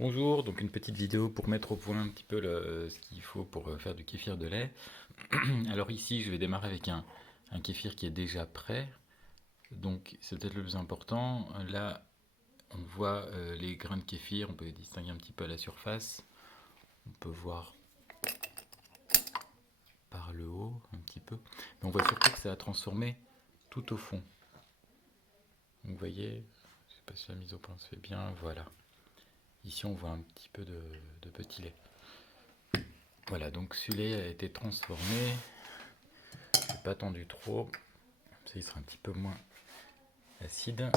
Bonjour, donc une petite vidéo pour mettre au point un petit peu ce qu'il faut pour faire du kéfir de lait. Alors ici, je vais démarrer avec un kéfir qui est déjà prêt. Donc c'est peut-être le plus important. Là, on voit les grains de kéfir, on peut les distinguer un petit peu à la surface. On peut voir par le haut un petit peu. Mais on voit surtout que ça a transformé tout au fond. Donc vous voyez, je ne sais pas si la mise au point se fait bien, voilà. Ici on voit un petit peu de petit lait. Voilà, donc ce lait a été transformé. Je n'ai pas tendu trop, comme ça il sera un petit peu moins acide.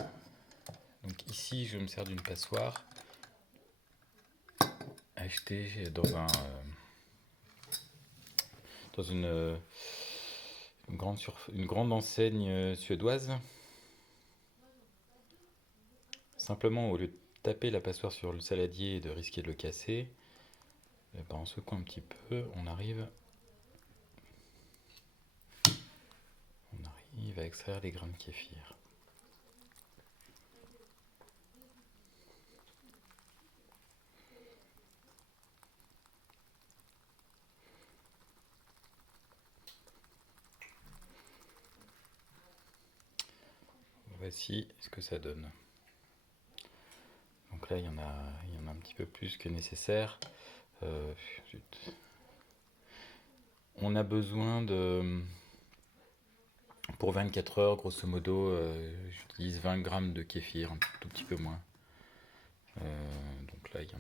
Donc ici je me sers d'une passoire achetée dans une grande enseigne suédoise. Simplement, au lieu de taper la passoire sur le saladier et de risquer de le casser, en secouant un petit peu, on arrive à extraire les grains de kéfir. Voici ce que ça donne. Donc là, il y en a un petit peu plus que nécessaire. On a besoin pour 24 heures, grosso modo, j'utilise 20 grammes de kéfir, un tout petit peu moins. Donc là, il y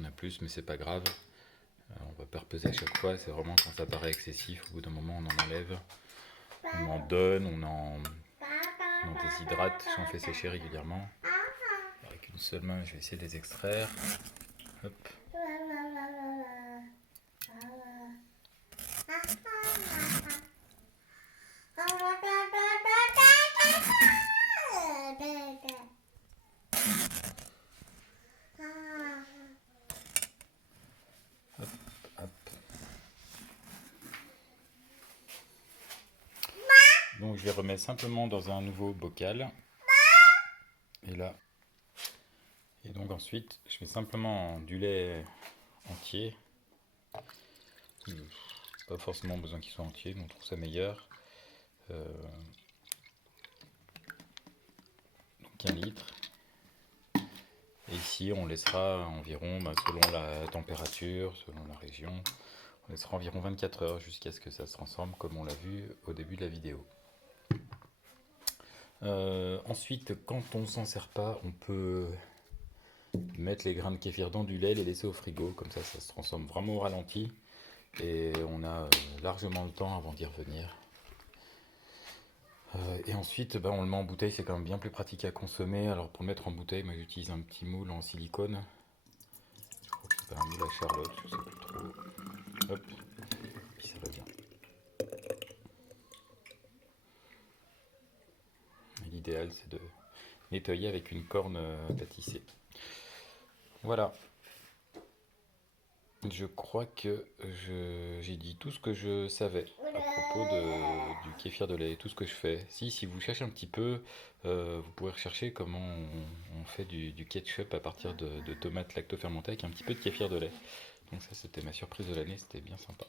en a plus, mais c'est pas grave. On va pas repeser à chaque fois, c'est vraiment quand ça paraît excessif, au bout d'un moment, on en enlève. On en donne, on en déshydrate, j'en fais sécher régulièrement. Avec une seule main, je vais essayer de les extraire. Hop. Hop, hop. Donc je les remets simplement dans un nouveau bocal. Et là. Et donc ensuite, je mets simplement du lait entier. Pas forcément besoin qu'il soit entier, mais on trouve ça meilleur. Donc 1 litre. Et ici, on laissera environ, selon la température, selon la région, on laissera environ 24 heures jusqu'à ce que ça se transforme comme on l'a vu au début de la vidéo. Ensuite, quand on s'en sert pas, on peut mettre les grains de kéfir dans du lait, les laisser au frigo, comme ça se transforme vraiment au ralenti. Et on a largement le temps avant d'y revenir. Et ensuite, on le met en bouteille, c'est quand même bien plus pratique à consommer. Alors pour le mettre en bouteille, moi j'utilise un petit moule en silicone. Je crois que c'est pas un moule à Charlotte, je sais plus trop. Hop, puis ça va bien. L'idéal c'est de nettoyer avec une corne pâtissée. Voilà. Je crois que j'ai dit tout ce que je savais à propos du kéfir de lait, tout ce que je fais. Si vous cherchez un petit peu, vous pourrez rechercher comment on fait du ketchup à partir de tomates lacto-fermentées avec un petit peu de kéfir de lait. Donc ça, c'était ma surprise de l'année, c'était bien sympa.